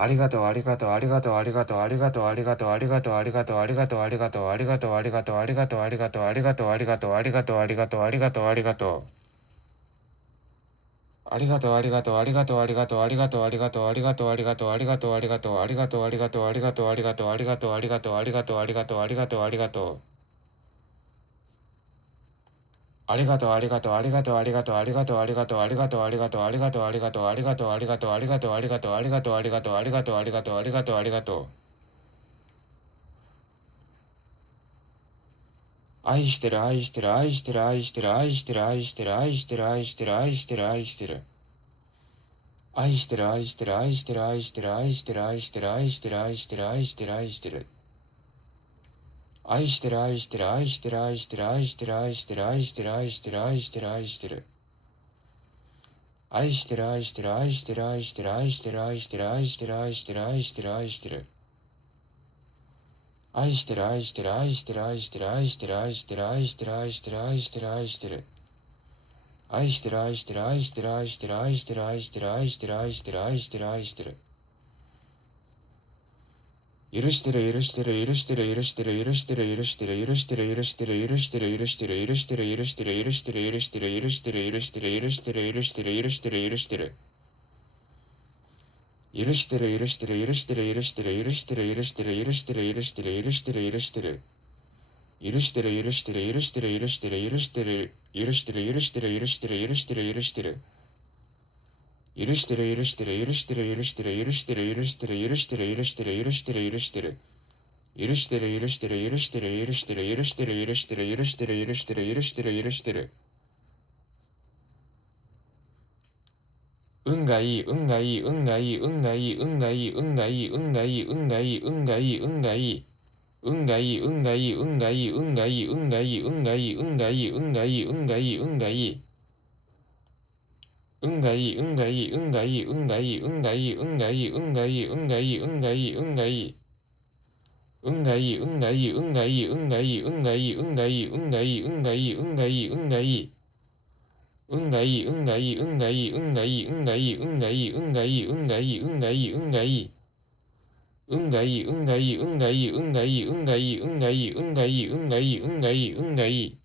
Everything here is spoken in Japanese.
ありがとう、ありがとう、ありがとう、ありがとう、ありがとう、ありがとう、ありがとう、ありがとう、ありがとう、ありがとう、ありがとう、ありがとう、ありがとう、ありがとう、ありがとう、ありがとう、ありがとう、ありがとう、ありがとう、ありがとう。ありがとう、ありがとう、ありがとう、ありがとう、ありがとう、ありがとう、ありがとう、ありがとう、ありがとう、ありがとう、ありがとう、ありがとう、ありがとう、ありがとう、ありがとう、ありがとう、ありがとう、ありがとう、ありがとう、ありがとう。ありがとう、ありがとう、ありがとう、ありがとう、ありがとう、ありがとう、ありがとう、ありがとう、ありがとう、ありがとう、ありがとう、ありがとう、ありがとう、ありがとう、ありがとう、ありがとう、ありがとう、ありがとう、ありがとう、ありがとう。愛してる、愛してる、愛してる、愛してる、愛してる、愛してる、愛してる、愛してる、愛してる、愛してる。愛してる、愛してる、愛してる、愛してる、愛してる、愛してる、愛してる、愛してる、愛してる、愛してる。愛してる、愛してる、愛してる、愛してる、愛してる、愛してる、愛してる、愛してる、愛してる、愛してる。愛してる、愛してる、愛してる、愛してる、愛してる、愛してる、愛してる、愛してる、愛してる、愛してる。愛してる、愛してる、愛してる、愛してる、愛してる、愛してる、愛してる、愛してる、愛してる、愛してる。愛してる、愛してる、愛してる、愛してる、愛してる、愛してる、愛してる、愛してる、愛してる、愛してる。許してる、許してる、許してる、許してる、許してる、許してる、許してる、許してる、許してる、許してる、許してる、許してる、許してる、許してる、許してる、許してる、許してる、許してる、許してる、許してる。許してる、許してる、許してる、許してる、許してる、許してる、許してる、許してる、許してる、許してる。許してる、許してる、許してる、許してる、許してる、許してる、許してる、許してる、許してる、許してる。許してる、許してる、許してる、許してる、許してる、許してる、許してる、許してる、許してる、許してる。許してる、許してる、許してる、許してる、許してる、許してる、許してる、許してる、許してる、許してる。運がいい、運がいい、運がいい、運がいい、運がいい、運がいい、運がいい、運がいい、運がいい、運がいい。運がいい、運がいい、運がいい、運がいい、運がいい、運がいい、運がいい、運がいい、運がいい、運がいい。運がいい、運がいい、運がいい、運がいい、運がいい、運がいい、運がいい、運がいい、運がいい、運がいい。運がいい、運がいい、運がいい、運がいい、運がいい、運がいい、運がいい、運がいい、運がいい、運がいい。運がいい、運がいい、運がいい、運がいい、運がいい、運がいい、運がいい、運がいい、運がいい、運がいい。運がいい、運がいい、運がいい、運がいい、運がいい、運がいい、運がいい、運がいい、運がいい、運がいい。